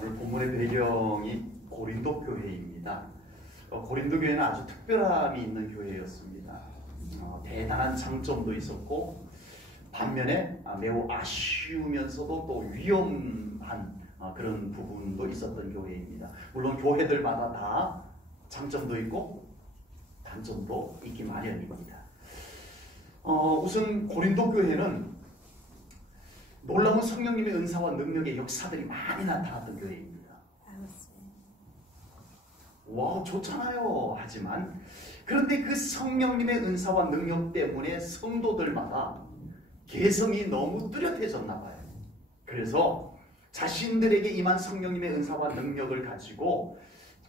오늘 본문의 배경이 고린도 교회입니다. 고린도 교회는 아주 특별함이 있는 교회였습니다. 대단한 장점도 있었고 반면에 매우 아쉬우면서도 또 위험한 그런 부분도 있었던 교회입니다. 물론 교회들마다 다 장점도 있고 단점도 있기 마련입니다. 우선 고린도 교회는 놀라운 성령님의 은사와 능력의 역사들이 많이 나타났던 교회입니다. 와, 좋잖아요. 하지만 그런데 그 성령님의 은사와 능력 때문에 성도들마다 개성이 너무 뚜렷해졌나 봐요. 그래서 자신들에게 임한 성령님의 은사와 능력을 가지고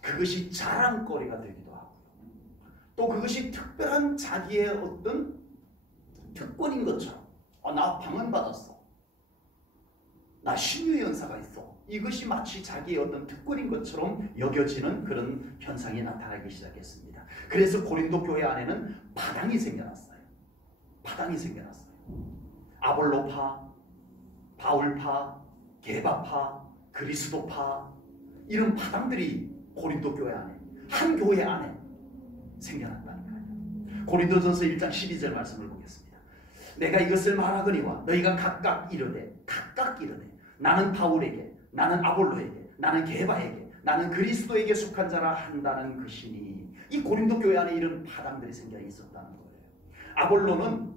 그것이 자랑거리가 되기도 하고 또 그것이 특별한 자기의 어떤 특권인 것처럼 나 방언 받았어. 나 신유의 은사가 있어. 이것이 마치 자기의 어떤 특권인 것처럼 여겨지는 그런 현상이 나타나기 시작했습니다. 그래서 고린도 교회 안에는 파당이 생겨났어요. 파당이 생겨났어요. 아볼로파, 바울파, 게바파, 그리스도파 이런 파당들이 고린도 교회 안에 한 교회 안에 생겨났다니까요. 고린도전서 1장 12절 말씀을 보겠습니다. 내가 이것을 말하거니와 너희가 각각 이르되 나는 바울에게 나는 아볼로에게 나는 게바에게 나는 그리스도에게 속한 자라 한다는 것이니 이 고린도 교회 안에 이런 파당들이 생겨 있었다는 거예요. 아볼로는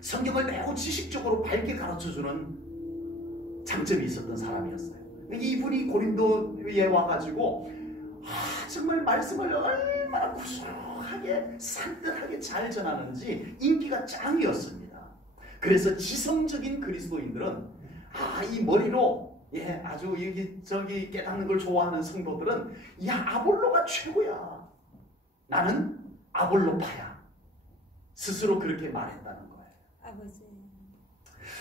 성경을 매우 지식적으로 밝게 가르쳐주는 장점이 있었던 사람이었어요. 이분이 고린도에 와가지고 정말 말씀을 얼마나 구수하게 산뜻하게 잘 전하는지 인기가 짱이었습니다. 그래서 지성적인 그리스도인들은 이 머리로 아주 여기 저기 깨닫는 걸 좋아하는 성도들은 아볼로가 최고야. 나는 아볼로파야. 스스로 그렇게 말했다는 거예요. 아버지.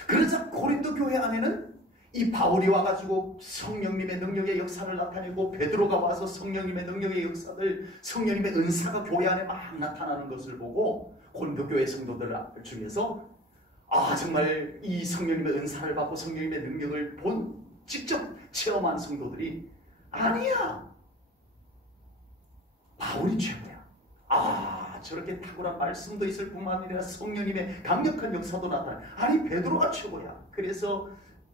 그래서 고린도 교회 안에는 이 바울이 와가지고 성령님의 능력의 역사를 나타내고 베드로가 와서 성령님의 능력의 역사들 성령님의 은사가 교회 안에 막 나타나는 것을 보고 고린도 교회 성도들 중에서 정말 이 성령님의 은사를 받고 성령님의 능력을 직접 체험한 성도들이 아니야. 바울이 최고야. 저렇게 탁월한 말씀도 있을 뿐만 아니라 성령님의 강력한 역사도 나타나. 아니 베드로가 최고야. 그래서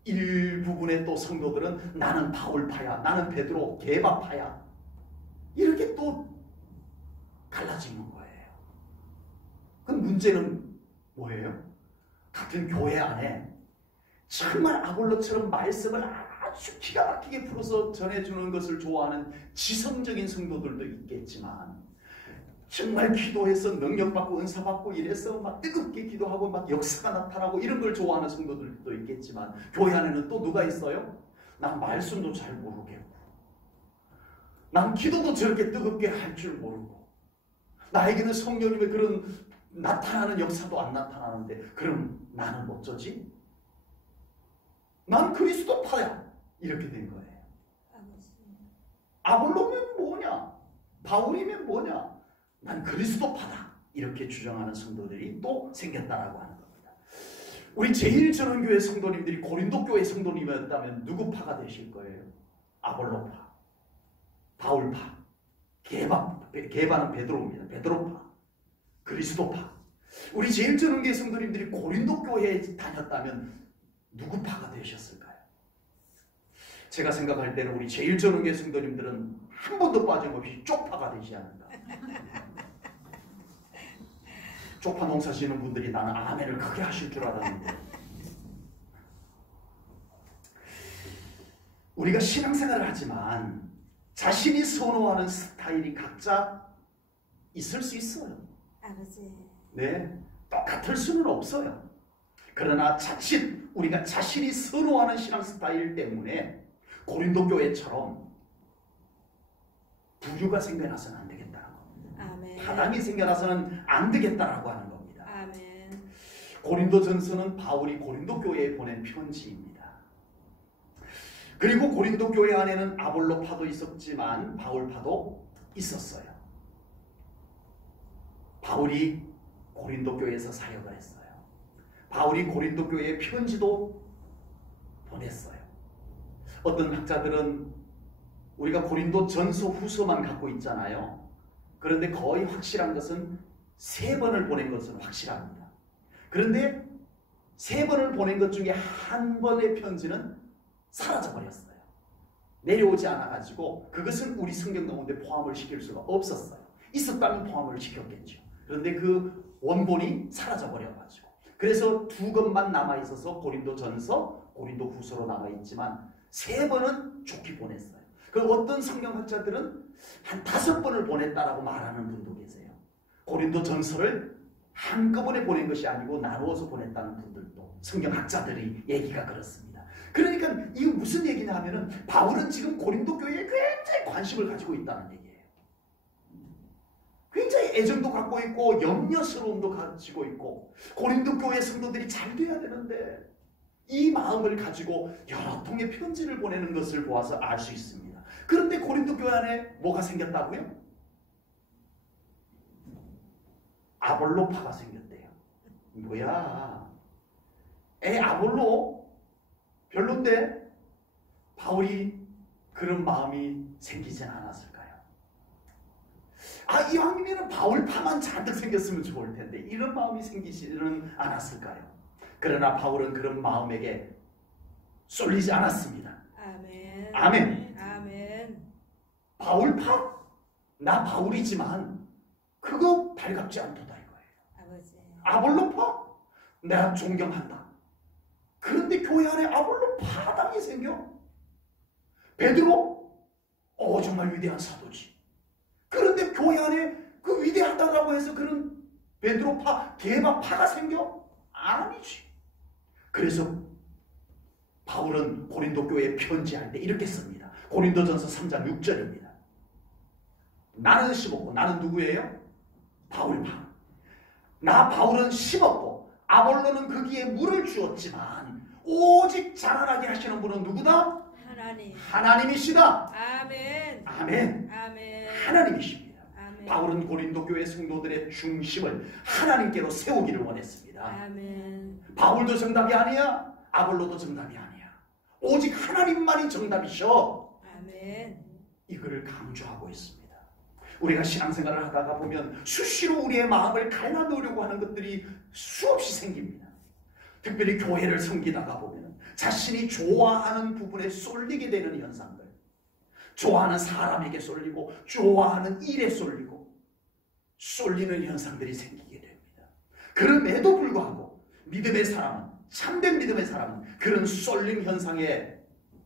일부분의 또 성도들은 나는 바울파야. 나는 베드로 게바파야. 이렇게 또 갈라지는 거예요. 그럼 문제는 뭐예요? 같은 교회 안에 정말 아볼로처럼 말씀을 아주 기가 막히게 풀어서 전해주는 것을 좋아하는 지성적인 성도들도 있겠지만 정말 기도해서 능력받고 은사받고 이래서 막 뜨겁게 기도하고 막 역사가 나타나고 이런 걸 좋아하는 성도들도 있겠지만 교회 안에는 또 누가 있어요? 난 말씀도 잘 모르겠고 난 기도도 저렇게 뜨겁게 할 줄 모르고 나에게는 성령님의 그런 나타나는 역사도 안 나타나는데 그럼 나는 어쩌지? 난 그리스도파야. 이렇게 된 거예요. 아볼로면 뭐냐? 바울이면 뭐냐? 난 그리스도파다. 이렇게 주장하는 성도들이 또 생겼다라고 하는 겁니다. 우리 제1전원교회 성도님들이 고린도 교회 성도님이었다면 누구 파가 되실 거예요? 아볼로파, 바울파, 게바는 베드로입니다. 베드로파, 그리스도파. 우리 제1전원교회 성도님들이 고린도 교회에 다녔다면 누구 파가 되셨을까요? 제가 생각할 때는 우리 제1전원교회 성도님들은 한 번도 빠짐없이 쪽파가 되지 않는다. 쪽파 농사 지는 분들이 나는 아멘을 크게 하실 줄 알았는데 우리가 신앙생활을 하지만 자신이 선호하는 스타일이 각자 있을 수 있어요. 아버지. 네, 똑같을 수는 없어요. 그러나 자칫 우리가 자신이 선호하는 신앙 스타일 때문에 고린도 교회처럼 부류가 생겨나서는 안 되겠다는 겁니다. 아멘. 파당이 생겨나서는 안 되겠다라고 하는 겁니다. 아멘. 고린도전서는 바울이 고린도 교회에 보낸 편지입니다. 그리고 고린도 교회 안에는 아볼로파도 있었지만 바울파도 있었어요. 바울이 고린도 교회에서 사역을 했어요. 바울이 고린도 교회에 편지도 보냈어요. 어떤 학자들은 우리가 고린도 전서 후서만 갖고 있잖아요. 그런데 거의 확실한 것은 3번을 보낸 것은 확실합니다. 그런데 3번을 보낸 것 중에 한 번의 편지는 사라져 버렸어요. 내려오지 않아가지고 그것은 우리 성경 가운데 포함을 시킬 수가 없었어요. 있었다면 포함을 시켰겠죠. 그런데 그 원본이 사라져 버려가지고 그래서 2권만 남아있어서 고린도 전서, 고린도 후서로 남아있지만 3번은 좋게 보냈어요. 그 어떤 성경학자들은 한 5번을 보냈다라고 말하는 분도 계세요. 고린도 전서를 한꺼번에 보낸 것이 아니고 나누어서 보냈다는 분들도 성경학자들이 얘기가 그렇습니다. 그러니까 이게 무슨 얘기냐 하면은 바울은 지금 고린도 교회에 굉장히 관심을 가지고 있다는 얘기예요. 굉장히 애정도 갖고 있고 염려스러움도 가지고 있고 고린도 교회 성도들이 잘 돼야 되는데 이 마음을 가지고 여러 통의 편지를 보내는 것을 보아서 알 수 있습니다. 그런데 고린도 교회 안에 뭐가 생겼다고요? 아볼로파가 생겼대요. 뭐야? 아볼로? 별론데? 바울이 그런 마음이 생기진 않았을까요? 이왕이면 바울파만 잔뜩 생겼으면 좋을 텐데 이런 마음이 생기지는 않았을까요? 그러나 바울은 그런 마음에게 쏠리지 않았습니다. 아멘. 아멘. 아멘. 바울파? 나 바울이지만 그거 달갑지 않도다 이거예요. 아버지. 아볼로파? 내가 존경한다. 그런데 교회 안에 아볼로파당이 생겨? 베드로? 정말 위대한 사도지. 그런데 교회 안에 그 위대하다라고 해서 그런 베드로파, 게바파가 생겨? 아니지. 그래서 바울은 고린도 교회에 편지할 때 이렇게 씁니다. 고린도전서 3장 6절입니다. 나는 심었고 나는 누구예요? 바울파. 나 바울은 심었고 아볼로는 거기에 물을 주었지만 오직 자라나게 하시는 분은 누구다? 하나님. 하나님이시다. 아멘. 아멘. 아멘. 하나님이십니다. 아멘. 바울은 고린도 교회 성도들의 중심을 하나님께로 세우기를 원했습니다. 아멘. 바울도 정답이 아니야. 아볼로도 정답이 아니야. 오직 하나님만이 정답이셔. 아멘. 이거를 강조하고 있습니다. 우리가 신앙생활을 하다가 보면 수시로 우리의 마음을 갈라놓으려고 하는 것들이 수없이 생깁니다. 특별히 교회를 섬기다가 보면 자신이 좋아하는 부분에 쏠리게 되는 현상들, 좋아하는 사람에게 쏠리고 좋아하는 일에 쏠리고 쏠리는 현상들이 생기게 됩니다. 그럼에도 불구하고 믿음의 사람은, 참된 믿음의 사람은 그런 쏠림 현상에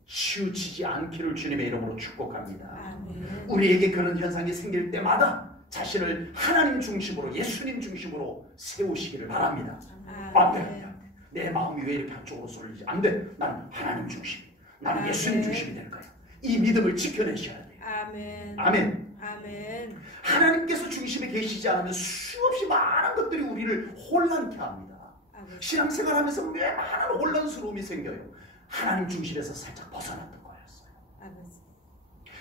치우치지 않기를 주님의 이름으로 축복합니다. 아멘. 우리에게 그런 현상이 생길 때마다 자신을 하나님 중심으로, 예수님 중심으로 세우시기를 바랍니다. 안 돼, 안 돼, 안 돼. 내 마음이 왜 이렇게 한쪽으로 쏠리지? 안 돼. 나는 하나님 중심, 나는 예수님 중심이 될 거야. 이 믿음을 지켜내셔야 돼요. 아멘. 아멘. 아멘. 하나님께서 중심에 계시지 않으면 수없이 많은 것들이 우리를 혼란케 합니다. 아멘. 신앙생활하면서 왜 많은 혼란스러움이 생겨요? 하나님 중심에서 살짝 벗어났던 거였어요. 아버지.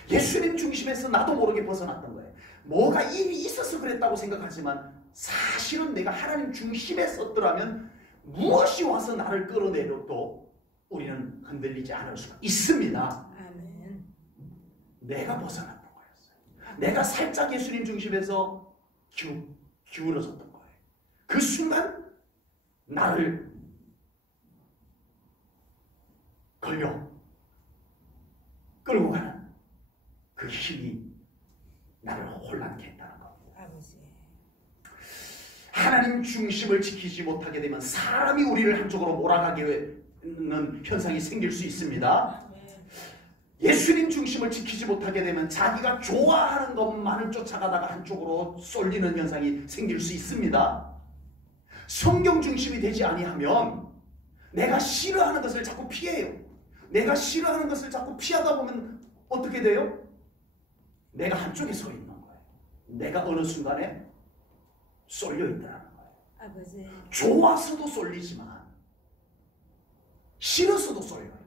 예수님 중심에서 나도 모르게 벗어났던 거예요. 뭐가 일이 있어서 그랬다고 생각하지만 사실은 내가 하나님 중심에 섰더라면 무엇이 와서 나를 끌어내려도 우리는 흔들리지 않을 수가 있습니다. 아멘. 내가 벗어났던 거였어요. 내가 살짝 예수님 중심에서 기울어졌던 거예요. 그 순간 나를 걸려 끌고 가는 그 힘이 나를 혼란케 했다는 겁니다. 아버지. 하나님 중심을 지키지 못하게 되면 사람이 우리를 한쪽으로 몰아가게 하는 현상이 생길 수 있습니다. 예수님 중심을 지키지 못하게 되면 자기가 좋아하는 것만을 쫓아가다가 한쪽으로 쏠리는 현상이 생길 수 있습니다. 성경 중심이 되지 아니하면 내가 싫어하는 것을 자꾸 피해요. 내가 싫어하는 것을 자꾸 피하다 보면 어떻게 돼요? 내가 한쪽에 서 있는 거예요. 내가 어느 순간에 쏠려 있다는 거예요. 아버지. 좋아서도 쏠리지만 싫어서도 쏠려요.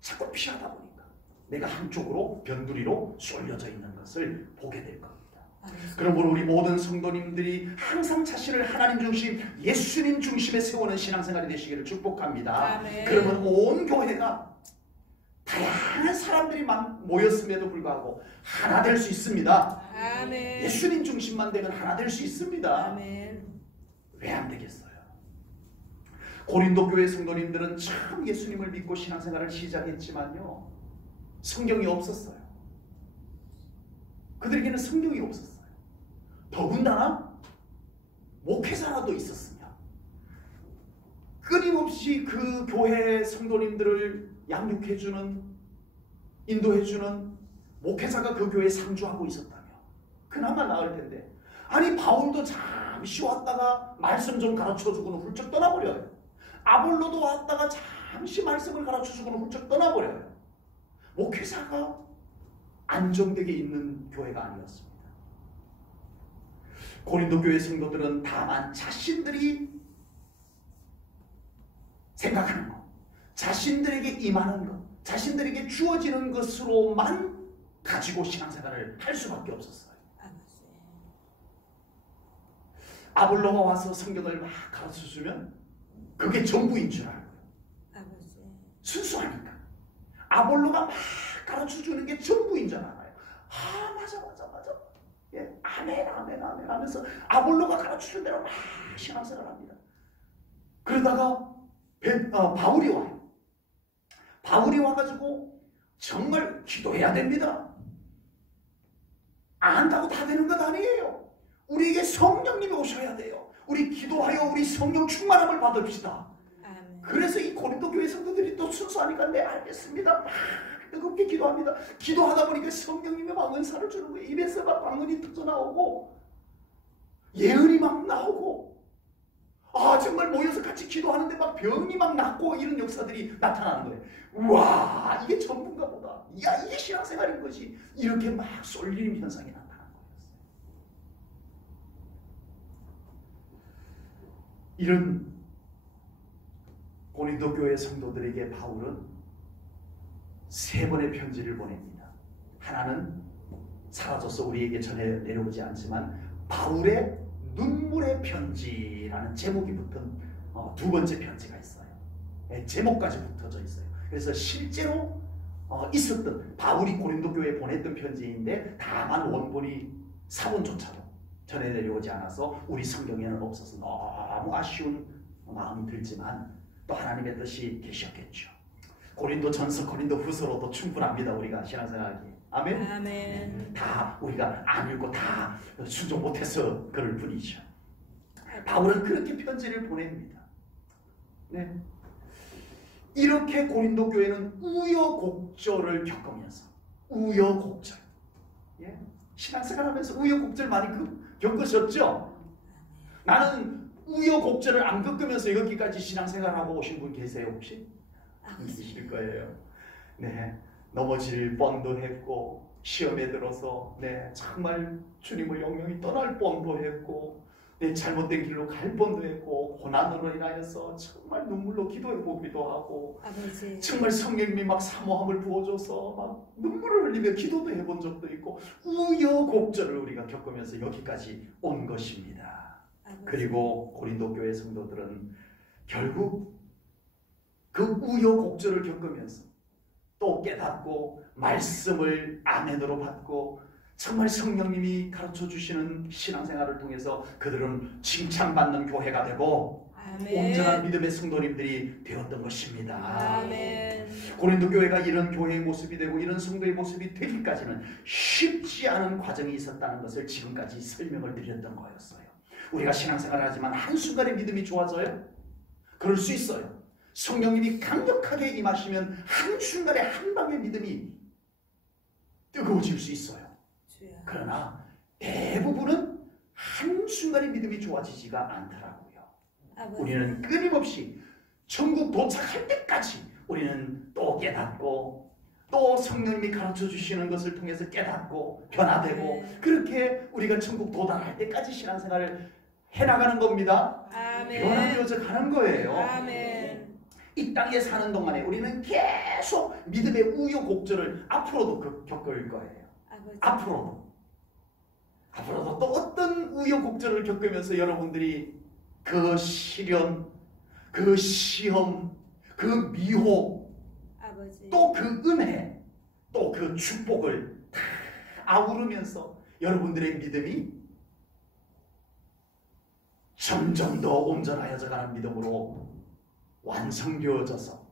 자꾸 피하다 보니까 내가 한쪽으로 변두리로 쏠려져 있는 것을 보게 될 겁니다. 그러므로 우리 모든 성도님들이 항상 자신을 하나님 중심, 예수님 중심에 세우는 신앙생활이 되시기를 축복합니다. 아멘. 그러면 온 교회가 다 다양한 사람들이 모였음에도 불구하고 하나 될 수 있습니다. 아멘. 예수님 중심만 되면 하나 될 수 있습니다. 아멘. 왜 안 되겠어요? 고린도 교회 성도님들은 참 예수님을 믿고 신앙생활을 시작했지만요, 성경이 없었어요. 그들에게는 성경이 없었어요. 더군다나 목회자라도 있었으며 끊임없이 그 교회 성도님들을 양육해주는, 인도해주는 목회자가 그 교회에 상주하고 있었다며 그나마 나을 텐데, 아니 바울도 잠시 왔다가 말씀 좀 가르쳐주고는 훌쩍 떠나버려요. 아볼로도 왔다가 잠시 말씀을 가르쳐주고는 훌쩍 떠나버려요. 목회자가 안정되게 있는 교회가 아니었습니다. 고린도 교회 성도들은 다만 자신들이 생각하는 것, 자신들에게 임하는 것, 자신들에게 주어지는 것으로만 가지고 신앙생활을 할 수밖에 없었어요. 아볼로가 와서 성경을 막 가르쳐주면 그게 전부인 줄 알고요. 순수하니까 아볼로가 막 가르쳐주는 게 전부인 줄 알아요. 맞아. 예, 아멘 하면서 아볼로가 가르쳐준 대로 막 신앙생활을 합니다. 그러다가 바울이 와요. 바울이 와가지고 정말 기도해야 됩니다. 안 한다고 다 되는 것 아니에요. 우리에게 성령님이 오셔야 돼요. 우리 기도하여 우리 성령 충만함을 받읍시다. 아멘. 그래서 이 고린도 교회 성도들이 또 순수하니까 네 알겠습니다. 막 뜨겁게 기도합니다. 기도하다 보니까 성령님이 막 은사를 주는 거예요. 입에서 막 방언이 터져나오고 예언이 막 나오고, 정말 모여서 같이 기도하는데 막 병이 막 낫고 이런 역사들이 나타나는 거예요. 우와, 이게 전부인가 보다. 이게 신앙생활인 것이. 이렇게 막 쏠림 현상이 나타나는 거였어요. 이런 고린도 교회 성도들에게 바울은 3번의 편지를 보냅니다. 하나는 사라져서 우리에게 전해 내려오지 않지만 바울의 눈물의 편지라는 제목이 붙은 2번째 편지가 있어요. 제목까지 붙어져 있어요. 그래서 실제로 있었던, 바울이 고린도 교회에 보냈던 편지인데 다만 원본이 사본조차도 전해 내려오지 않아서 우리 성경에는 없어서 너무 아쉬운 마음이 들지만 또 하나님의 뜻이 계셨겠죠. 고린도 전서, 고린도 후서로도 충분합니다. 우리가 신앙생활하기. 아멘? 아멘. 다 우리가 안 읽고 다 순종 못해서 그럴 뿐이죠. 바울은 그렇게 편지를 보냅니다. 네. 이렇게 고린도 교회는 우여곡절을 겪으면서, 우여곡절, 예? 신앙생활하면서 우여곡절 많이 겪으셨죠? 나는 우여곡절을 안 겪으면서 여기까지 신앙생활하고 오신 분 계세요 혹시? 계실 거예요. 네, 넘어질 뻔도 했고, 시험에 들어서 정말 주님을 영영히 떠날 뻔도 했고, 잘못된 길로 갈 뻔도 했고, 고난으로 인하여서 정말 눈물로 기도해 보기도 하고, 아버지. 정말 성령님이 막 사모함을 부어줘서 막 눈물을 흘리며 기도도 해본 적도 있고, 우여곡절을 우리가 겪으면서 여기까지 온 것입니다. 아버지. 그리고 고린도 교회 성도들은 결국 그 우여곡절을 겪으면서 또 깨닫고 말씀을 아멘으로 받고 정말 성령님이 가르쳐 주시는 신앙생활을 통해서 그들은 칭찬받는 교회가 되고 아멘. 온전한 믿음의 성도님들이 되었던 것입니다. 아멘. 고린도 교회가 이런 교회의 모습이 되고 이런 성도의 모습이 되기까지는 쉽지 않은 과정이 있었다는 것을 지금까지 설명을 드렸던 거였어요. 우리가 신앙생활을 하지만 한순간에 믿음이 좋아져요? 그럴 수 있어요. 성령님이 강력하게 임하시면 한순간에 한 방의 믿음이 뜨거워질 수 있어요. 그러나 대부분은 한순간에 믿음이 좋아지지가 않더라고요. 아버지. 우리는 끊임없이 천국 도착할 때까지 우리는 또 깨닫고 또 성령님이 가르쳐 주시는 것을 통해서 깨닫고 변화되고 그렇게 우리가 천국 도달할 때까지 신앙생활을 해나가는 겁니다. 아멘. 변화되어져 가는 거예요. 아멘. 이 땅에 사는 동안에 우리는 계속 믿음의 우여곡절을 앞으로도 겪을 거예요. 아버지. 앞으로도 또 어떤 우여곡절을 겪으면서 여러분들이 그 시련, 그 시험, 그 미혹, 아버지. 또 그 은혜, 또 그 축복을 다 아우르면서 여러분들의 믿음이 점점 더 온전하여져 가는 믿음으로 완성되어져서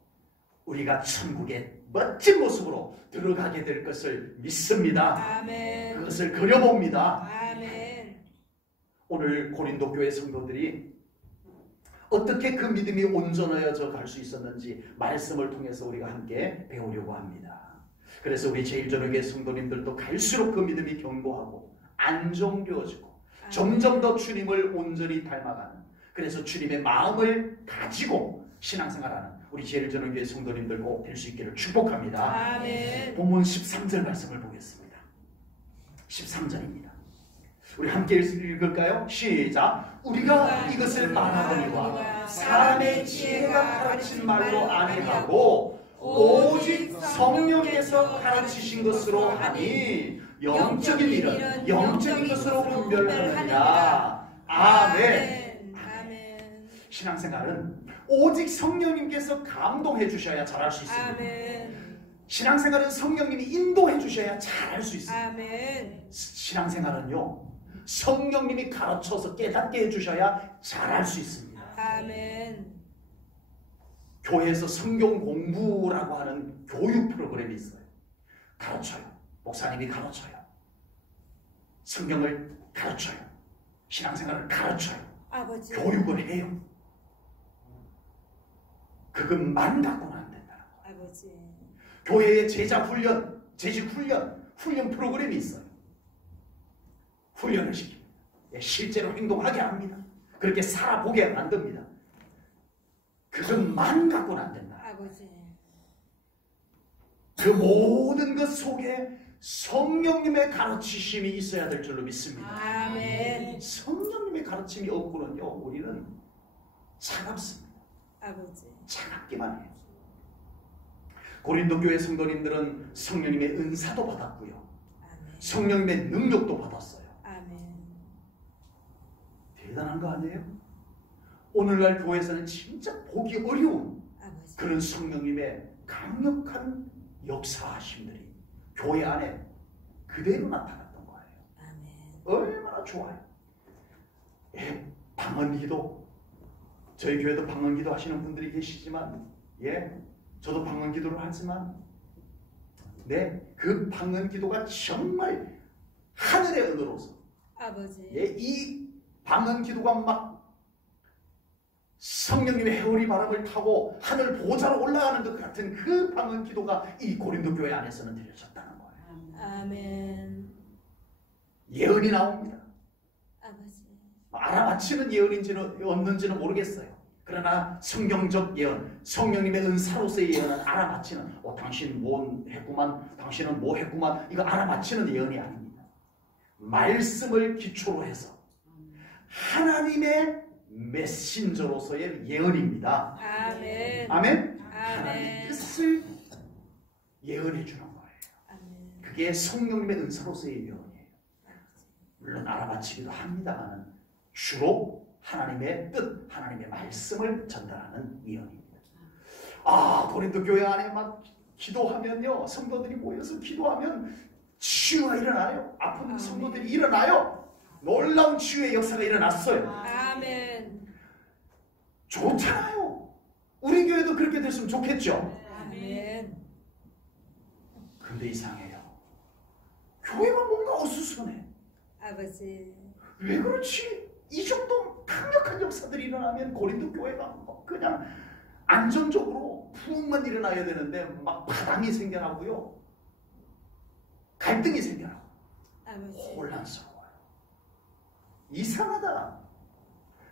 우리가 천국의 멋진 모습으로 들어가게 될 것을 믿습니다. 아멘. 그것을 그려봅니다. 아멘. 오늘 고린도 교회 성도들이 어떻게 그 믿음이 온전하여져 갈 수 있었는지 말씀을 통해서 우리가 함께 배우려고 합니다. 그래서 우리 제일저녁의 성도님들도 갈수록 그 믿음이 견고하고 안정되어지고 점점 더 주님을 온전히 닮아가는, 그래서 주님의 마음을 가지고 신앙생활하는 우리 제일저녁의 성도님들 꼭 될 수 있기를 축복합니다. 아멘. 본문 13절 말씀을 보겠습니다. 13절입니다. 우리 함께 읽을까요? 시작. 우리가 이것을 말하거니와 사람의 지혜가 가르친 말로 아니하고 오직 성령께서 가르치신 것으로 하니 영적인 일은 영적인 것으로 분별하느니라. 아멘. 아멘. 신앙생활은 오직 성령님께서 감동해 주셔야 잘할 수 있습니다. 아멘. 신앙생활은 성령님이 인도해 주셔야 잘할 수 있습니다. 아멘. 신앙생활은요, 성령님이 가르쳐서 깨닫게 해주셔야 잘할 수 있습니다. 아멘. 교회에서 성경 공부라고 하는 교육 프로그램이 있어요. 가르쳐요. 목사님이 가르쳐요. 성경을 가르쳐요. 신앙생활을 가르쳐요. 아버지. 교육을 해요. 그것만 갖고는 안 된다. 아버지. 교회에 제자 훈련, 재직 훈련 프로그램이 있어요. 훈련을 시킵니다. 실제로 행동하게 합니다. 그렇게 살아보게 만듭니다. 그것만 갖고는 안 된다. 아버지. 그 모든 것 속에 성령님의 가르치심이 있어야 될 줄로 믿습니다. 아멘. 성령님의 가르침이 없고는요, 우리는 차갑습니다. 아버지. 차갑기만 해요. 고린도 교회 성도님들은 성령님의 은사도 받았고요, 아멘. 성령님의 능력도 받았어요. 아멘. 대단한 거 아니에요? 오늘날 교회에서는 진짜 보기 어려운 아버지. 그런 성령님의 강력한 역사하심들이 교회 안에 그대로 나타났던 거예요. 아멘. 얼마나 좋아요. 방언기도, 저희 교회도 방언기도 하시는 분들이 계시지만, 저도 방언기도를 하지만, 그 방언기도가 정말 하늘의 은혜로서, 아버지. 이 방언기도가 막 성령님의 해오리 바람을 타고 하늘 보좌로 올라가는 것 같은 그 방언기도가 이 고린도 교회 안에서는 드려졌다는 거예요. 아멘. 예언이 나옵니다. 아버지. 알아맞히는 예언인지는 없는지는 모르겠어요. 그러나 성경적 예언, 성령님의 은사로서의 예언은 알아맞히는, 당신 뭐 했구만, 당신은 뭐 했구만, 이거 알아맞히는 예언이 아닙니다. 말씀을 기초로 해서 하나님의 메신저로서의 예언입니다. 아멘. 아멘? 아멘. 하나님의 뜻을 예언해 주는 거예요. 아멘. 그게 성령님의 은사로서의 예언이에요. 물론 알아맞히기도 합니다만 주로 하나님의 뜻, 하나님의 말씀을 전달하는 예언입니다. 고린도 교회 안에 막 기도하면요, 성도들이 모여서 기도하면 치유가 일어나요. 아픈 성도들이 일어나요. 놀라운 치유의 역사가 일어났어요. 아멘. 좋잖아요. 우리 교회도 그렇게 됐으면 좋겠죠. 아멘. 근데 이상해요. 교회가 뭔가 어수선해. 아버지. 왜 그렇지? 이 정도 강력한 역사들이 일어나면 고린도 교회가 그냥 안정적으로 부흥만 일어나야 되는데 막 파당이 생겨나고요, 갈등이 생겨나고 아버지. 혼란스러워요. 이상하다.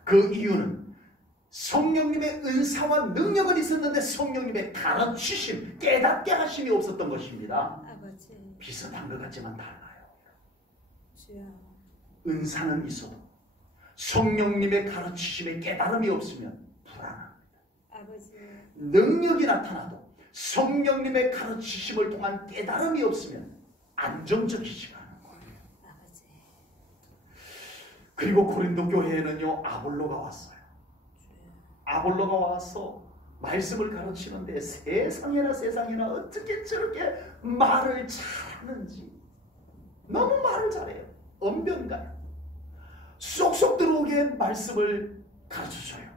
그 이유는 성령님의 은사와 능력은 있었는데 성령님의 가르치심, 깨닫게 하심이 없었던 것입니다. 아버지. 비슷한 것 같지만 달라요. 주여. 은사는 있어도 성령님의 가르치심에 깨달음이 없으면 불안합니다. 아버지. 능력이 나타나도 성령님의 가르치심을 통한 깨달음이 없으면 안정적이지가 않은 거예요. 아버지. 그리고 고린도 교회에는요, 아볼로가 왔어요. 아볼로가 와서 말씀을 가르치는데 세상에나 어떻게 저렇게 말을 잘하는지. 너무 말을 잘해요. 언변가요. 쏙쏙 들어오게 말씀을 가르쳐줘요.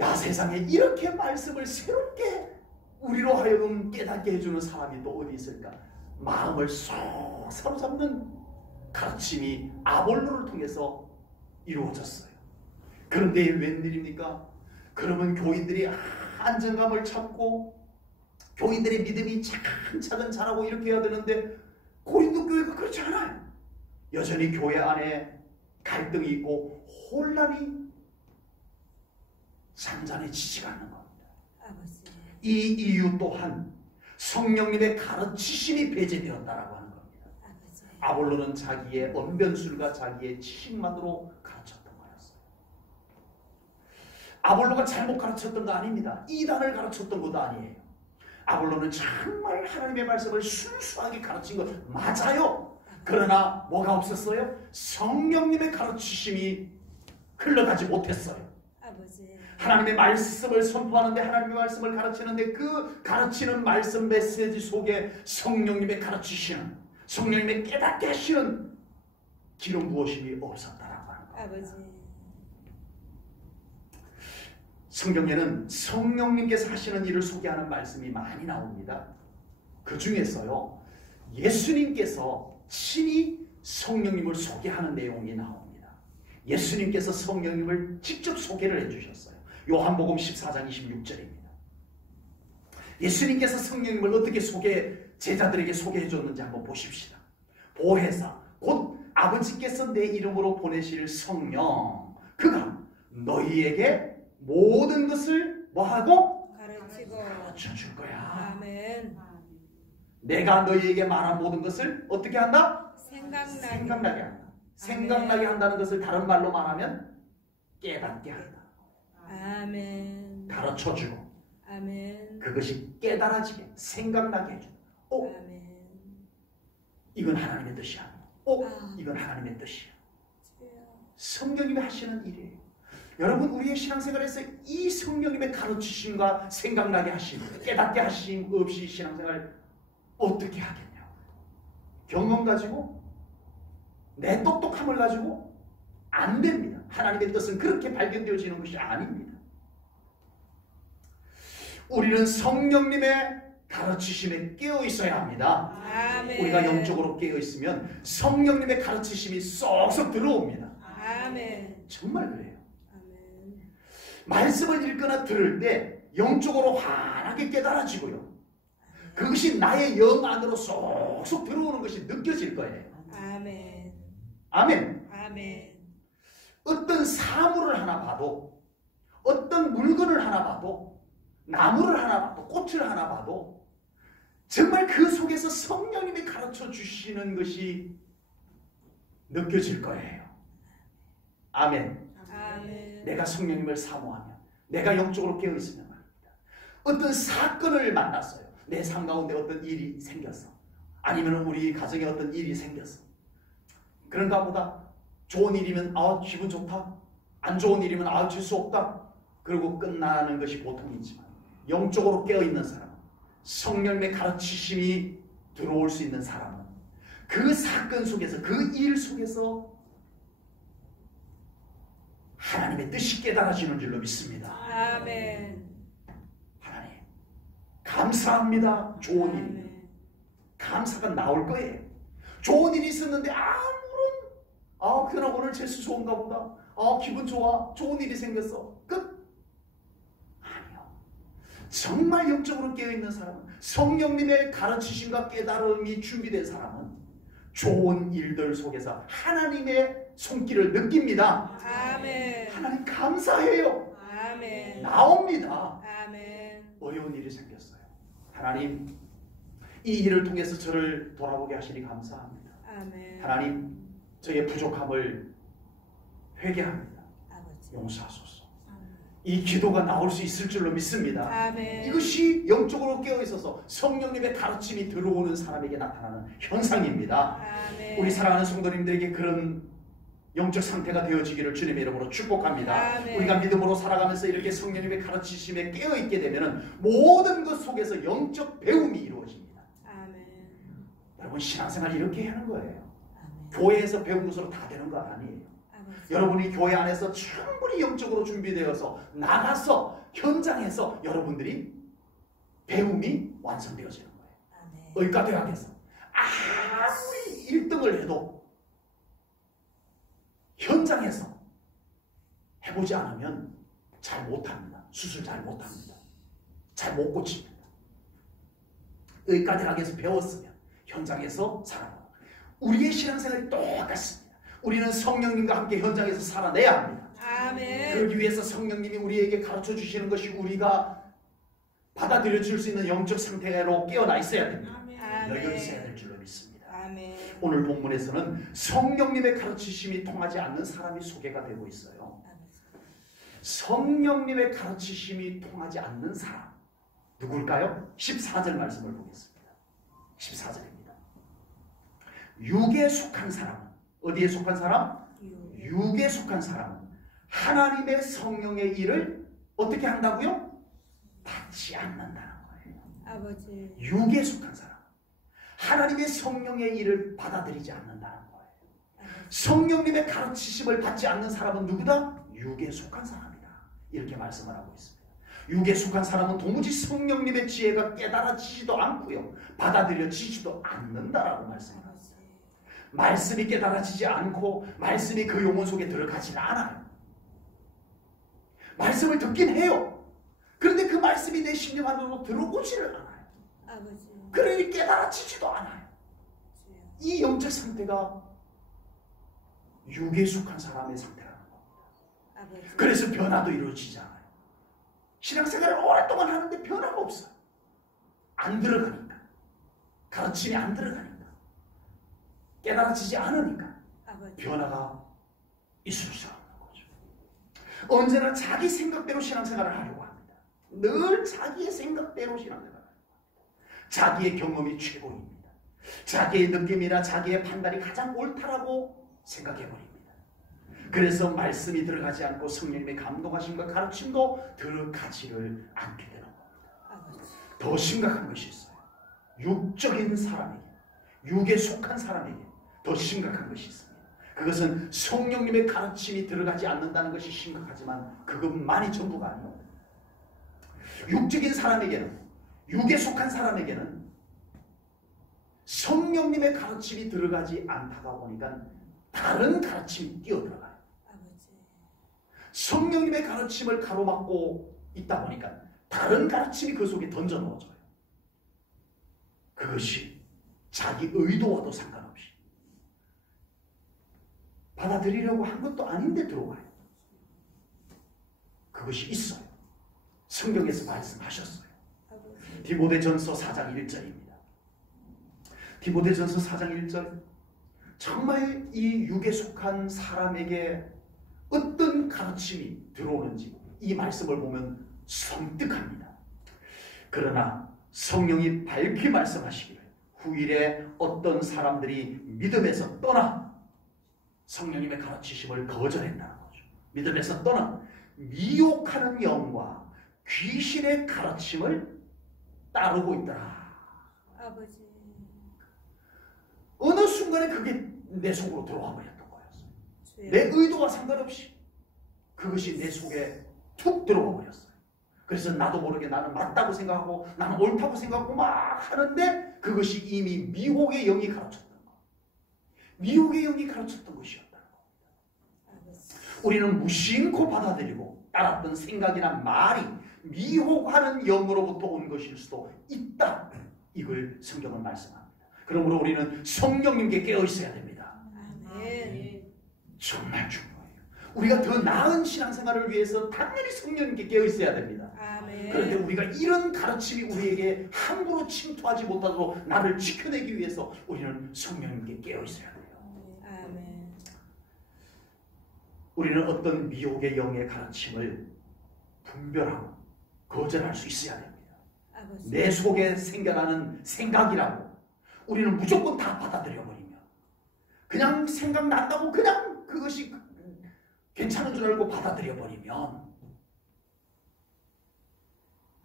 야, 세상에 이렇게 말씀을 새롭게 우리로 하여금 깨닫게 해주는 사람이 또 어디 있을까? 마음을 쏙 사로잡는 가르침이 아볼로를 통해서 이루어졌어요. 그런데 웬일입니까? 그러면 교인들이 안정감을 찾고 교인들의 믿음이 차근차근 자라고 이렇게 해야 되는데 고린도 교회가 그렇지 않아요. 여전히 교회 안에 갈등이 있고 혼란이 잔잔해지지가 않는 겁니다. 아버지. 이 이유 또한 성령님의 가르치심이 배제되었다라고 하는 겁니다. 아버지. 아볼로는 자기의 언변술과 자기의 지식만으로 가르쳤던 거였어요. 아볼로가 잘못 가르쳤던 거 아닙니다. 이단을 가르쳤던 것도 아니에요. 아볼로는 정말 하나님의 말씀을 순수하게 가르친 것 맞아요. 그러나 뭐가 없었어요? 성령님의 가르치심이 흘러가지 못했어요. 아버지. 하나님의 말씀을 선포하는데 하나님의 말씀을 가르치는데 그 가르치는 말씀 메시지 속에 성령님의 가르치시는 성령님의 깨닫게 하시는 기름 부으심이 없었다라고 하는 거예요. 아버지. 성경에는 성령님께서 하시는 일을 소개하는 말씀이 많이 나옵니다. 그 중에서요 예수님께서 친히 성령님을 소개하는 내용이 나옵니다. 예수님께서 성령님을 직접 소개를 해주셨어요. 요한복음 14장 26절입니다. 예수님께서 성령님을 어떻게 제자들에게 소개해 줬는지 한번 보십시다. 보혜사 곧 아버지께서 내 이름으로 보내실 성령 그가 너희에게 모든 것을 뭐하고? 가르쳐 줄 거야. 아멘. 내가 너희에게 말한 모든 것을 어떻게 한다? 생각나게 한다. 생각나게 한다는 것을 다른 말로 말하면 깨닫게 한다. 아멘. 가르쳐주고 아멘. 그것이 깨달아지게 생각나게 해줘. 아멘. 이건 하나님의 뜻이야. 이건 하나님의 뜻이야. 성령님이 하시는 일이에요. 여러분 우리의 신앙생활에서 이 성령님의 가르치심과 생각나게 하심, 깨닫게 하심 없이 신앙생활 어떻게 하겠냐고. 경험 가지고 내 똑똑함을 가지고 안 됩니다. 하나님의 뜻은 그렇게 발견되어지는 것이 아닙니다. 우리는 성령님의 가르치심에 깨어 있어야 합니다. 아멘. 우리가 영적으로 깨어 있으면 성령님의 가르치심이 쏙쏙 들어옵니다. 아멘. 정말 그래요. 아멘. 말씀을 읽거나 들을 때 영적으로 환하게 깨달아지고요. 그것이 나의 영 안으로 쏙쏙 들어오는 것이 느껴질 거예요. 아멘. 아멘. 아멘. 어떤 사물을 하나 봐도 어떤 물건을 하나 봐도 나무를 하나 봐도 꽃을 하나 봐도 정말 그 속에서 성령님이 가르쳐 주시는 것이 느껴질 거예요. 아멘. 아멘. 내가 성령님을 사모하면 내가 영적으로 깨어있으면 말입니다. 어떤 사건을 만났어요. 내 삶 가운데 어떤 일이 생겼어. 아니면 우리 가정에 어떤 일이 생겼어. 그런가 보다 좋은 일이면 기분 좋다. 안 좋은 일이면 질 수 없다. 그리고 끝나는 것이 보통이지만 영적으로 깨어있는 사람, 성령님의 가르치심이 들어올 수 있는 사람은 그 사건 속에서 그 일 속에서 하나님의 뜻이 깨달아지는 줄로 믿습니다. 아멘. 하나님 감사합니다. 좋은 일 감사가 나올 거예요. 좋은 일이 있었는데 그러나 오늘 재수 좋은가 보다. 기분 좋아. 좋은 일이 생겼어. 끝. 아니요. 정말 영적으로 깨어있는 사람은 성령님의 가르치심과 깨달음이 준비된 사람은 좋은 일들 속에서 하나님의 손길을 느낍니다. 아멘. 하나님 감사해요. 아멘. 나옵니다. 아멘. 어려운 일이 생겼어요. 하나님 이 일을 통해서 저를 돌아보게 하시니 감사합니다. 아멘. 하나님 저의 부족함을 회개합니다. 아버지. 용서하소서. 이 기도가 나올 수 있을 줄로 믿습니다. 아멘. 이것이 영적으로 깨어있어서 성령님의 가르침이 들어오는 사람에게 나타나는 현상입니다. 아멘. 우리 사랑하는 성도님들에게 그런 영적 상태가 되어지기를 주님의 이름으로 축복합니다. 아멘. 우리가 믿음으로 살아가면서 이렇게 성령님의 가르치심에 깨어있게 되면 모든 것 속에서 영적 배움이 이루어집니다. 아멘. 여러분 신앙생활 이렇게 하는 거예요. 아멘. 교회에서 배운 것으로 다 되는 거 아니에요. 아버지. 여러분이 교회 안에서 충분히 영적으로 준비되어서 나가서 현장에서 여러분들이 배움이 완성되어지는 거예요. 아멘. 의과대학에서 아무리 1등을 해도 현장에서 해보지 않으면 잘 못합니다. 수술 잘 못합니다. 잘 못 고칩니다. 의과대학에서 배웠으면 현장에서 살아요. 우리의 신앙생활이 똑같습니다. 우리는 성령님과 함께 현장에서 살아내야 합니다. 아멘. 그러기 위해서 성령님이 우리에게 가르쳐 주시는 것이 우리가 받아들여 줄 수 있는 영적 상태로 깨어나 있어야 됩니다. 여겨 있어야 될 줄로 믿습니다. 아멘. 오늘 본문에서는 성령님의 가르치심이 통하지 않는 사람이 소개가 되고 있어요. 성령님의 가르치심이 통하지 않는 사람 누굴까요? 14절 말씀을 보겠습니다. 14절입니다. 육에 속한 사람은 어디에 속한 사람? 육에 속한 사람은 하나님의 성령의 일을 어떻게 한다고요? 받지 않는다는 거예요. 아버지. 육에 속한 사람 하나님의 성령의 일을 받아들이지 않는다는 거예요. 성령님의 가르치심을 받지 않는 사람은 누구다? 육에 속한 사람이다. 이렇게 말씀을 하고 있습니다. 육에 속한 사람은 도무지 성령님의 지혜가 깨달아지지도 않고요. 받아들여지지도 않는다라고 말씀을 합니다. 말씀이 깨달아지지 않고 말씀이 그 영혼 속에 들어가지는 않아요. 말씀을 듣긴 해요. 그런데 그 말씀이 내 심령 안으로 들어오지를 않아요. 아버지. 그러니 깨달아지지도 않아요. 이 영적 상태가 육에 속한 사람의 상태라는 겁니다. 아버지. 그래서 변화도 이루어지지 않아요. 신앙생활을 오랫동안 하는데 변화가 없어요. 안 들어가니까. 가르침이 안 들어가니까. 깨달아지지 않으니까 아버지. 변화가 있을 수 없는 거죠. 언제나 자기 생각대로 신앙생활을 하려고 합니다. 늘 자기의 생각대로 신앙생활을 합니다. 자기의 경험이 최고입니다. 자기의 느낌이나 자기의 판단이 가장 옳다라고 생각해버립니다. 그래서 말씀이 들어가지 않고 성령님의 감동하심과 가르침도 들어가지를 않게 되는 겁니다. 아버지. 더 심각한 것이 있어요. 육적인 사람에게, 육에 속한 사람에게 더 심각한 것이 있습니다. 그것은 성령님의 가르침이 들어가지 않는다는 것이 심각하지만 그것만이 전부가 아닙니다. 육적인 사람에게는, 육에 속한 사람에게는 성령님의 가르침이 들어가지 않다가 보니까 다른 가르침이 뛰어들어가요. 아버지. 성령님의 가르침을 가로막고 있다 보니까 다른 가르침이 그 속에 던져 넣어져요. 그것이 자기 의도와도 상관없이 받아들이려고 한 것도 아닌데 들어와요. 그것이 있어요. 성경에서 말씀하셨어요. 아버지. 디모데전서 4장 1절입니다. 디모데전서 4장 1절 정말 이 육에 속한 사람에게 어떤 가르침이 들어오는지 이 말씀을 보면 섬뜩합니다. 그러나 성령이 밝히 말씀하시기를 후일에 어떤 사람들이 믿음에서 떠나 성령님의 가르치심을 거절했다는 거죠. 믿음에서 떠나 미혹하는 영과 귀신의 가르침을 따르고 있더라. 아버지. 어느 순간에 그게 내 속으로 들어와 버렸던 거였어요. 주여. 내 의도와 상관없이 그것이 내 속에 툭 들어와 버렸어요. 그래서 나도 모르게 나는 맞다고 생각하고 나는 옳다고 생각하고 막 하는데 그것이 이미 미혹의 영이 가르쳤던 거. 미혹의 영이 가르쳤던 것이었다는 겁니다. 아버지. 우리는 무심코 받아들이고 따랐던 생각이나 말이 미혹하는 영으로부터 온 것일 수도 있다. 이걸 성경은 말씀합니다. 그러므로 우리는 성령님께 깨어 있어야 됩니다. 아멘. 정말 중요해요. 우리가 더 나은 신앙생활을 위해서 당연히 성령님께 깨어 있어야 됩니다. 아멘. 그런데 우리가 이런 가르침이 우리에게 함부로 침투하지 못하도록 나를 지켜내기 위해서 우리는 성령님께 깨어 있어야 돼요. 아멘. 우리는 어떤 미혹의 영의 가르침을 분별하고 거절할 수 있어야 됩니다. 아버지. 내 속에 생겨나는 생각이라고 우리는 무조건 다 받아들여 버리면 그냥 생각난다고 그냥 그것이 괜찮은 줄 알고 받아들여 버리면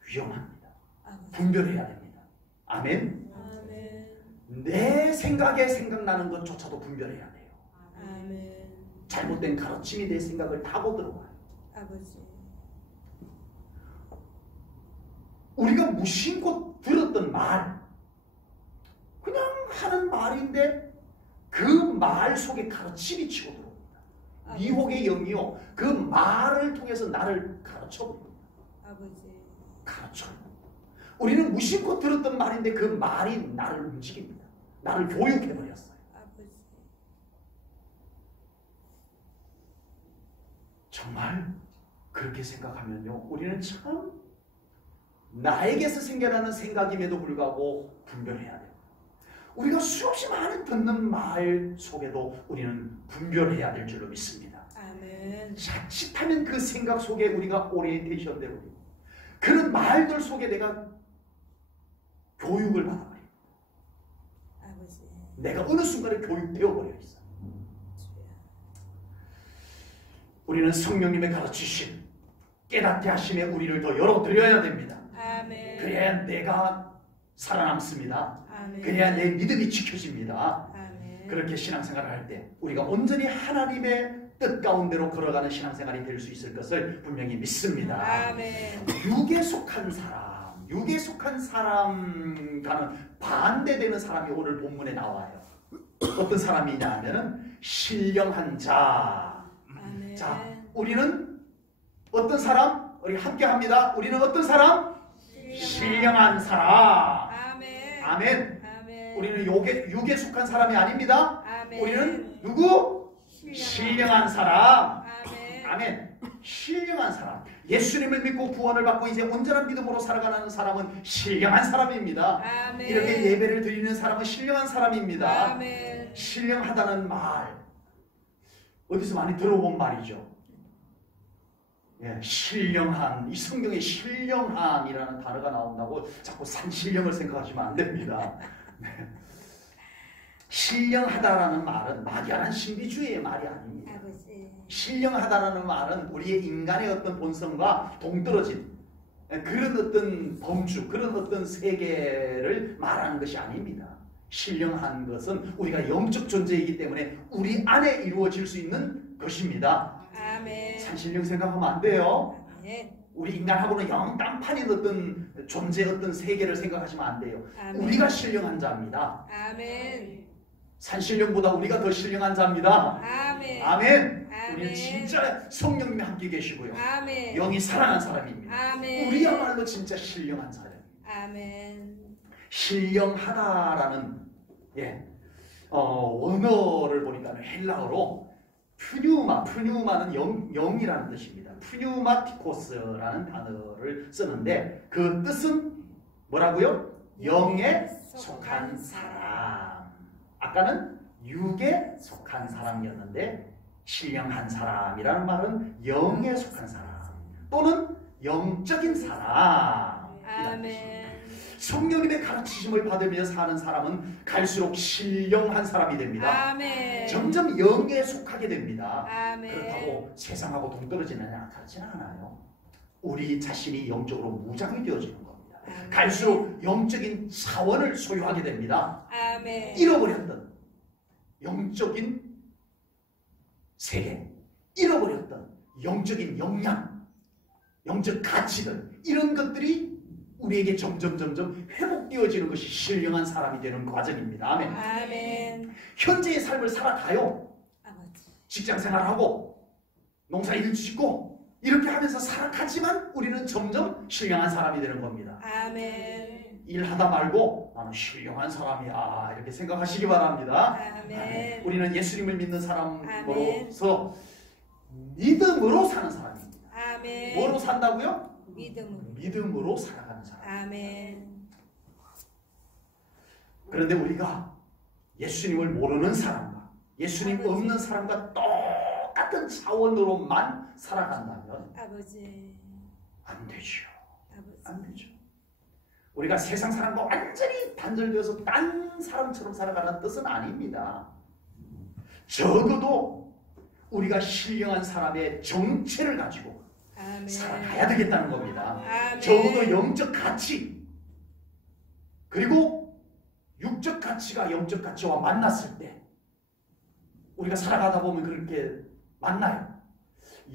위험합니다. 아버지. 분별해야 됩니다. 아멘. 아멘. 내 생각에 생각나는 것조차도 분별해야 돼요. 아멘. 잘못된 가르침이 내 생각을 타고 들어와요. 아버지. 우리가 무심코 들었던 말, 그냥 하는 말인데 그 말 속에 가르침이 치고 들어옵니다. 미혹의 영이요, 그 말을 통해서 나를 가르쳐버립니다. 아버지. 가르쳐요. 우리는 무심코 들었던 말인데 그 말이 나를 움직입니다. 나를 교육해버렸어요. 아버지. 정말 그렇게 생각하면요, 우리는 참 나에게서 생겨나는 생각임에도 불구하고 분별해야 돼요. 우리가 수없이 많은 듣는 말 속에도 우리는 분별해야 될 줄로 믿습니다. 아멘. 자칫하면 그 생각 속에 우리가 오리엔테이션 되고 그런 말들 속에 내가 교육을 받아버려요. 아버지. 내가 어느 순간에 교육되어 버려 있어요. 우리는 성령님의 가르치심, 깨닫게 하심에 우리를 더 열어드려야 됩니다. 아멘. 그래야 내가 살아남습니다. 아멘. 그래야 내 믿음이 지켜집니다. 아멘. 그렇게 신앙생활을 할 때 우리가 온전히 하나님의 뜻 가운데로 걸어가는 신앙생활이 될 수 있을 것을 분명히 믿습니다. 아멘. 육에 속한 사람, 육에 속한 사람과는 반대되는 사람이 오늘 본문에 나와요. 어떤 사람이냐 하면은 신령한 자. 아멘. 자, 우리는 어떤 사람? 우리 함께 합니다. 우리는 어떤 사람? 신령한 사람. 아멘. 아멘. 아멘. 우리는 육에 속한 사람이 아닙니다. 아멘. 우리는 누구? 신령한 사람. 아멘. 아멘. 신령한 사람. 예수님을 믿고 구원을 받고 이제 온전한 믿음으로 살아가는 사람은 신령한 사람입니다. 아멘. 이렇게 예배를 드리는 사람은 신령한 사람입니다. 아멘. 신령하다는 말 어디서 많이 들어본 말이죠. 예, 신령한, 이 성경에 신령한이라는 단어가 나온다고 자꾸 산신령을 생각하시면 안 됩니다. 네. 신령하다라는 말은 막연한 신비주의의 말이 아닙니다. 아버지. 신령하다라는 말은 우리의 인간의 어떤 본성과 동떨어진 그런 어떤 범주, 그런 어떤 세계를 말하는 것이 아닙니다. 신령한 것은 우리가 영적 존재이기 때문에 우리 안에 이루어질 수 있는 것입니다. 아멘. 산신령 생각하면 안 돼요. 아멘. 우리 인간하고는 영 딴판인 어떤 존재, 어떤 세계를 생각하시면 안 돼요. 아멘. 우리가 신령한 자입니다. 아멘. 산신령보다 우리가 더 신령한 자입니다. 아멘. 아멘. 아멘. 우리는 진짜 성령님이 함께 계시고요. 아멘. 영이 살아난 사람입니다. 아멘. 우리야말로 진짜 신령한 사람입니다. 아멘. 신령하다라는 원어를 보니까 헬라어로 푸뉴마는 영이라는 뜻입니다. 푸뉴마티코스라는 단어를 쓰는데 그 뜻은 뭐라고요? 영에 속한 사람. 아까는 육에 속한 사람이었는데 신령한 사람이라는 말은 영에 속한 사람 또는 영적인 사람이라는 뜻입니다. 아멘. 성령님의 가르치심을 받으며 사는 사람은 갈수록 신령한 사람이 됩니다. 아멘. 점점 영에 속하게 됩니다. 아멘. 그렇다고 세상하고 동떨어지느냐? 그렇지는 않아요. 우리 자신이 영적으로 무장이 되어지는 겁니다. 아멘. 갈수록 영적인 차원을 소유하게 됩니다. 아멘. 잃어버렸던 영적인 세계, 잃어버렸던 영적인 역량, 영적 가치들 이런 것들이 우리에게 점점 회복되어지는 것이 신령한 사람이 되는 과정입니다. 아멘. 아멘. 현재의 삶을 살아가요. 아버지. 직장 생활하고 농사일 짓고 이렇게 하면서 살아가지만 우리는 점점 신령한 사람이 되는 겁니다. 아멘. 일하다 말고 나는 신령한 사람이야 이렇게 생각하시기 바랍니다. 아멘. 우리는 예수님을 믿는 사람으로서 믿음으로 사는 사람입니다. 아멘. 뭐로 산다고요? 믿음으로. 믿음으로 살아가는 사람. 아멘. 그런데 우리가 예수님을 모르는 사람과 예수님 아버지. 없는 사람과 똑같은 차원으로만 살아간다면 아버지. 안 되죠. 아버지. 안 되죠. 우리가 세상 사람과 완전히 단절되어서 딴 사람처럼 살아가는 뜻은 아닙니다. 적어도 우리가 신령한 사람의 정체를 가지고 아멘. 살아가야 되겠다는 겁니다. 아멘. 적어도 영적 가치, 그리고 육적 가치가 영적 가치와 만났을 때 우리가 살아가다 보면 그렇게 만나요.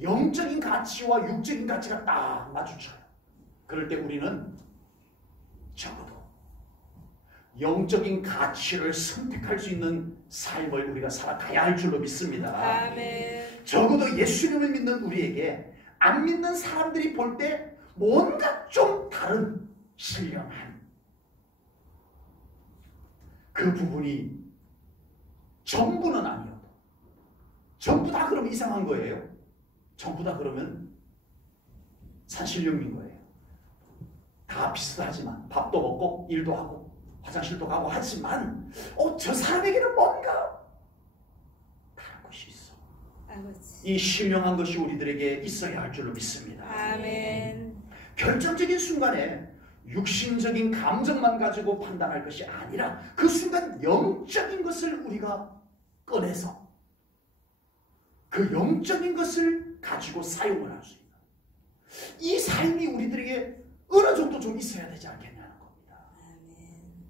영적인 가치와 육적인 가치가 딱 마주쳐요. 그럴 때 우리는 적어도 영적인 가치를 선택할 수 있는 삶을 우리가 살아가야 할 줄로 믿습니다. 아멘. 적어도 예수님을 믿는 우리에게 안 믿는 사람들이 볼 때 뭔가 좀 다른 신령한 그 부분이 전부는 아니어도, 전부 다 그러면 이상한 거예요. 전부 다 그러면 산신령인 거예요. 다 비슷하지만 밥도 먹고 일도 하고 화장실도 가고 하지만 저 사람에게는 뭔가 다른 것이 있어. 아버지. 이 신령한 것이 우리들에게 있어야 할 줄로 믿습니다. 아멘. 결정적인 순간에 육신적인 감정만 가지고 판단할 것이 아니라 그 순간 영적인 것을 우리가 꺼내서 그 영적인 것을 가지고 사용을 할 수 있는 이 삶이 우리들에게 어느 정도 좀 있어야 되지 않겠냐는 겁니다. 아멘.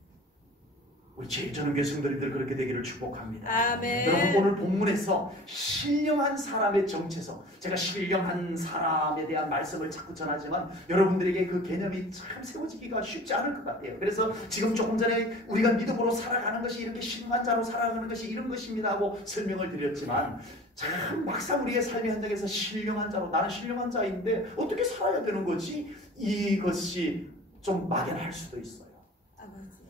우리 제1전원교회 성도님들 그렇게 되기를 축복합니다. 아멘. 여러분 오늘 본문에서 신령한 사람의 정체성, 제가 신령한 사람에 대한 말씀을 자꾸 전하지만 여러분들에게 그 개념이 참 세워지기가 쉽지 않을 것 같아요. 그래서 지금 조금 전에 우리가 믿음으로 살아가는 것이 이렇게 신령한 자로 살아가는 것이 이런 것입니다 하고 설명을 드렸지만 참 막상 우리의 삶의 현장에서 신령한 자로, 나는 신령한 자인데 어떻게 살아야 되는 거지? 이것이 좀 막연할 수도 있어요. 아버지.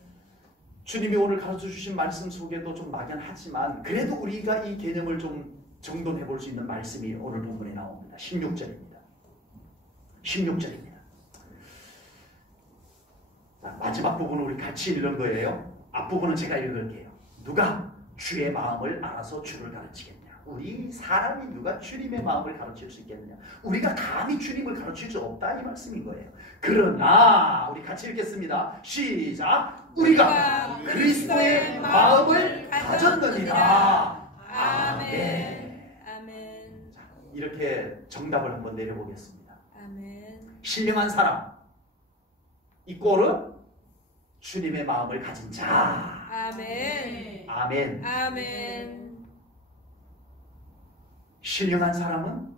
주님이 오늘 가르쳐 주신 말씀 속에도 좀 막연하지만 그래도 우리가 이 개념을 좀 정돈해 볼 수 있는 말씀이 오늘 본문에 나옵니다. 16절입니다. 16절입니다. 자, 마지막 부분은 우리 같이 읽는 거예요. 앞부분은 제가 읽을게요. 누가 주의 마음을 알아서 주를 가르치겠냐? 우리 사람이 누가 주님의 마음을 가르칠 수 있겠느냐? 우리가 감히 주님을 가르칠 수 없다 이 말씀인 거예요. 그러나 우리 같이 읽겠습니다. 시작. 우리가 그리스도의 마음을 가졌느니라. 아멘. 아멘. 자, 이렇게 정답을 한번 내려보겠습니다. 아멘. 신령한 사람 이꼴은 주님의 마음을 가진 자. 아멘. 아멘. 아멘. 신령한 사람은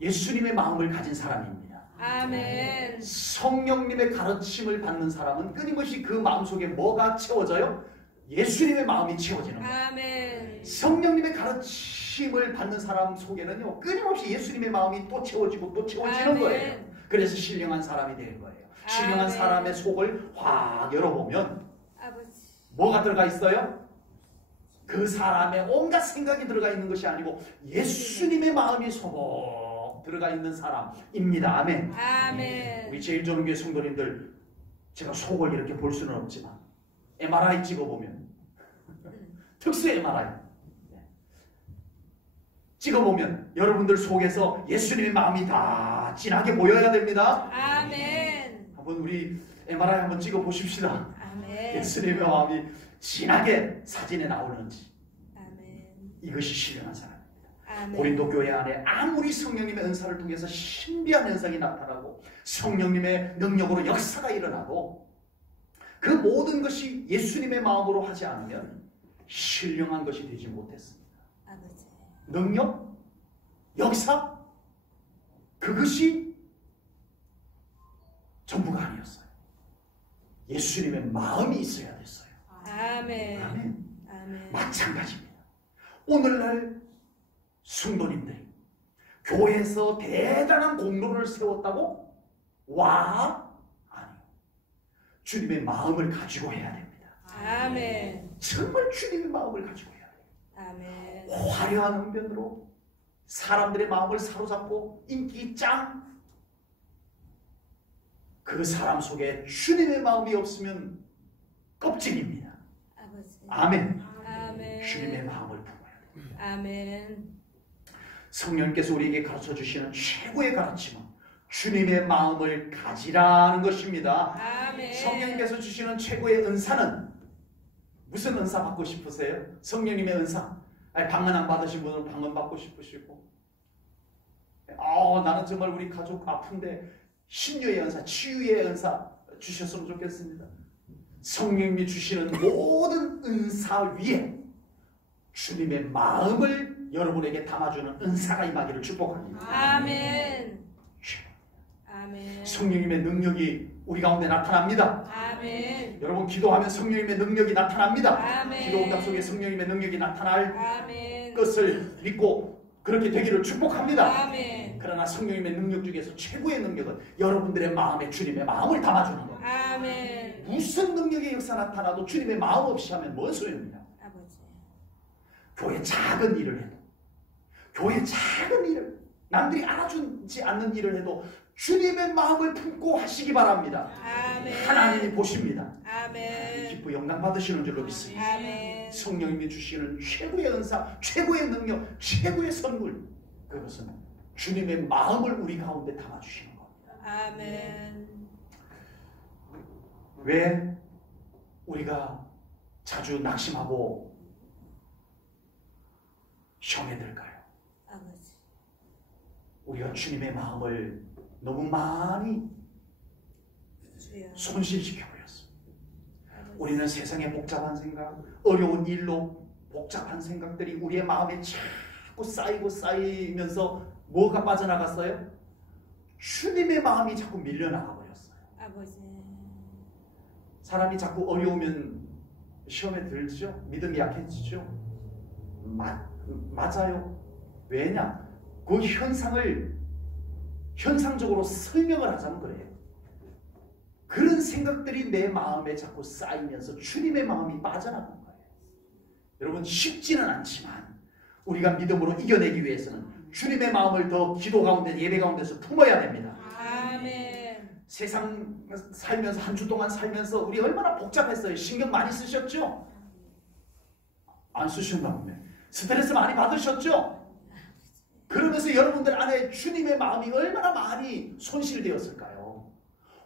예수님의 마음을 가진 사람입니다. 아멘. 성령님의 가르침을 받는 사람은 끊임없이 그 마음속에 뭐가 채워져요? 예수님의 마음이 채워지는 거예요. 아멘. 성령님의 가르침을 받는 사람 속에는요 끊임없이 예수님의 마음이 또 채워지고 또 채워지는 아멘. 거예요. 그래서 신령한 사람이 되는 거예요. 신령한 아멘. 사람의 속을 확 열어보면 아버지. 뭐가 들어가 있어요? 그 사람의 온갖 생각이 들어가 있는 것이 아니고 예수님의 마음이 소복 들어가 있는 사람입니다. 아멘. 아멘. 우리 제1전원교회 성도님들 제가 속을 이렇게 볼 수는 없지만 MRI 찍어보면 특수 MRI 찍어보면 여러분들 속에서 예수님의 마음이 다 진하게 보여야 됩니다. 아멘. 한번 우리 MRI 한번 찍어보십시다. 아멘. 예수님의 마음이 진하게 사진에 나오는지. 아멘. 이것이 신령한 사람입니다. 아멘. 고린도 교회 안에 아무리 성령님의 은사를 통해서 신비한 현상이 나타나고 성령님의 능력으로 역사가 일어나도 그 모든 것이 예수님의 마음으로 하지 않으면 신령한 것이 되지 못했습니다. 아버지. 능력, 역사, 그것이 전부가 아니었어요. 예수님의 마음이 있어야 됐어요. 아멘. 아멘. 아멘. 마찬가지입니다. 오늘날 성도님들이 교회에서 대단한 공로를 세웠다고? 와? 아니요. 주님의 마음을 가지고 해야 됩니다. 아멘. 정말 주님의 마음을 가지고 해야 돼요. 아멘. 화려한 언변으로 사람들의 마음을 사로잡고 인기 짱! 그 사람 속에 주님의 마음이 없으면 껍질입니다. 아버지. 아멘. 아멘. 주님의 마음을 품어야 됩니다. 아멘. 성령께서 우리에게 가르쳐 주시는 최고의 가르침은 주님의 마음을 가지라는 것입니다. 아멘. 성령께서 주시는 최고의 은사는 무슨 은사 받고 싶으세요? 성령님의 은사. 아니, 방언 받으신 분은 방언 받고 싶으시고, 나는 정말 우리 가족 아픈데 신유의 은사, 치유의 은사 주셨으면 좋겠습니다. 성령님이 주시는 모든 은사 위에 주님의 마음을 여러분에게 담아주는 은사가 임하기를 축복합니다. 아멘. 아멘. 성령님의 능력이 우리 가운데 나타납니다. 아멘. 여러분 기도하면 성령님의 능력이 나타납니다. 아멘. 기도 응답 속에 성령님의 능력이 나타날 아멘. 것을 믿고 그렇게 되기를 축복합니다. 아멘. 그러나 성령님의 능력 중에서 최고의 능력은 여러분들의 마음에 주님의 마음을 담아주는 것. 아멘. 무슨 능력의 역사 나타나도 주님의 마음 없이 하면 뭔 소용입니까? 아버지. 교회 작은 일을 해도, 교회 작은 일을, 남들이 알아주지 않는 일을 해도 주님의 마음을 품고 하시기 바랍니다. 아멘. 하나님이 보십니다. 아멘. 기뻐 영광 받으시는 줄로 믿습니다. 아멘. 성령님이 주시는 최고의 은사, 최고의 능력, 최고의 선물, 그것은 주님의 마음을 우리 가운데 담아주시는 겁니다. 아멘. 왜 우리가 자주 낙심하고 시험에 들까요? 아버지. 우리가 주님의 마음을 너무 많이 주여. 손실시켜버렸어. 아버지. 우리는 세상의 복잡한 생각, 어려운 일로 복잡한 생각들이 우리의 마음에 자꾸 쌓이면서 뭐가 빠져나갔어요? 주님의 마음이 자꾸 밀려나가 버렸어요. 아버지. 사람이 자꾸 어려우면 시험에 들죠? 믿음이 약해지죠? 맞아요. 왜냐? 그 현상적으로 설명을 하자면 그래요. 그런 생각들이 내 마음에 자꾸 쌓이면서 주님의 마음이 빠져나간 거예요. 여러분 쉽지는 않지만 우리가 믿음으로 이겨내기 위해서는 주님의 마음을 더 기도 가운데 예배 가운데서 품어야 됩니다. 아멘. 세상 살면서 한 주 동안 살면서 우리 얼마나 복잡했어요. 신경 많이 쓰셨죠? 안 쓰셨나 보네. 스트레스 많이 받으셨죠? 그러면서 여러분들 안에 주님의 마음이 얼마나 많이 손실되었을까요?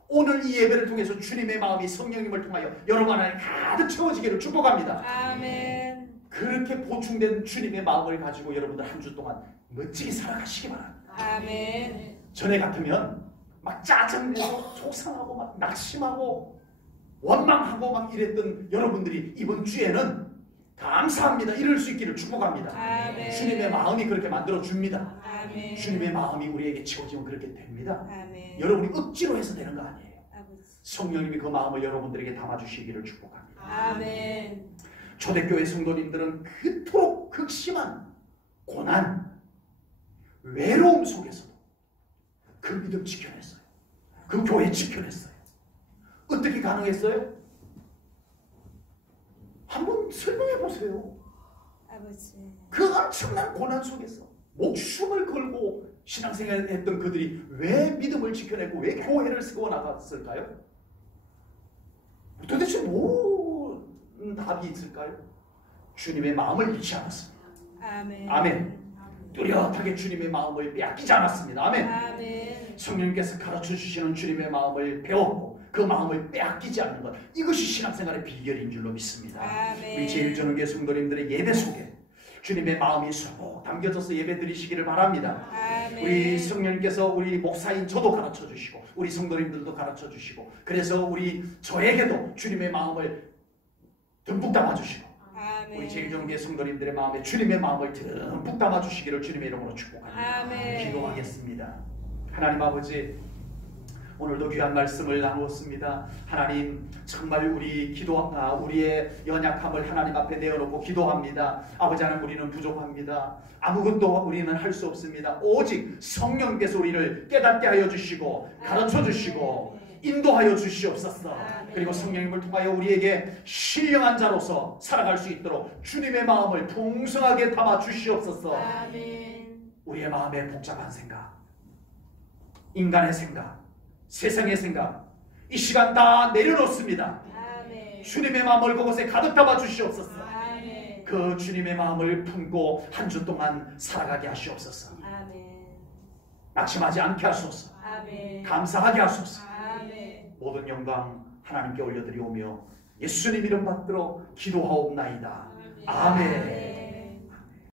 오늘 이 예배를 통해서 주님의 마음이 성령님을 통하여 여러분 안에 가득 채워지기를 축복합니다. 아멘. 그렇게 보충된 주님의 마음을 가지고 여러분들 한 주 동안 멋지게 살아가시기 바랍니다. 아멘. 전에 같으면 막 짜증내고 속상하고 막 낙심하고 원망하고 막 이랬던 여러분들이 이번 주에는 감사합니다. 이럴 수 있기를 축복합니다. 아멘. 주님의 마음이 그렇게 만들어줍니다. 아멘. 주님의 마음이 우리에게 채워지면 그렇게 됩니다. 아멘. 여러분이 억지로 해서 되는 거 아니에요. 아버지. 성령님이 그 마음을 여러분들에게 담아주시기를 축복합니다. 아멘. 초대교회 성도님들은 그토록 극심한 고난, 외로움 속에서도 그 믿음 지켜냈어요. 그 교회 지켜냈어요. 어떻게 가능했어요? 한번 설명해 보세요. 아버지. 그 엄청난 고난 속에서 목숨을 걸고 신앙생활을 했던 그들이 왜 믿음을 지켜내고 왜 교회를 세워나갔을까요? 도대체 무슨 답이 있을까요? 주님의 마음을 잃지 않았습니다. 아멘. 아멘. 뚜렷하게 주님의 마음을 빼앗기지 않았습니다. 아멘. 아멘. 성령님께서 가르쳐 주시는 주님의 마음을 배웠고 그 마음을 빼앗기지 않는 것, 이것이 신앙생활의 비결인 줄로 믿습니다. 아멘. 우리 제일전후교회 성도님들의 예배 속에 주님의 마음이 수록 담겨져서 예배 드리시기를 바랍니다. 아멘. 우리 성령님께서 우리 목사인 저도 가르쳐 주시고 우리 성도님들도 가르쳐 주시고 그래서 저에게도 주님의 마음을 듬뿍 담아 주시고 아멘. 우리 제일전후교회 성도님들의 마음에 주님의 마음을 듬뿍 담아 주시기를 주님의 이름으로 축복합니다. 아멘. 기도하겠습니다. 하나님 아버지, 오늘도 귀한 말씀을 나누었습니다. 하나님, 정말 우리의 연약함을 하나님 앞에 내어놓고 기도합니다. 아버지 하나님, 우리는 부족합니다. 아무것도 우리는 할 수 없습니다. 오직 성령께서 우리를 깨닫게 하여 주시고 가르쳐 주시고 인도하여 주시옵소서. 그리고 성령님을 통하여 우리에게 신령한 자로서 살아갈 수 있도록 주님의 마음을 풍성하게 담아 주시옵소서. 아멘. 우리의 마음에 복잡한 생각, 인간의 생각, 세상의 생각, 이 시간 다 내려놓습니다. 아멘. 주님의 마음을 그곳에 가득 담아 주시옵소서. 아멘. 그 주님의 마음을 품고 한 주 동안 살아가게 하시옵소서. 아멘. 낙심하지 않게 하소서. 아멘. 감사하게 하소서. 아멘. 모든 영광 하나님께 올려드리오며 예수님 이름 받들어 기도하옵나이다. 아멘.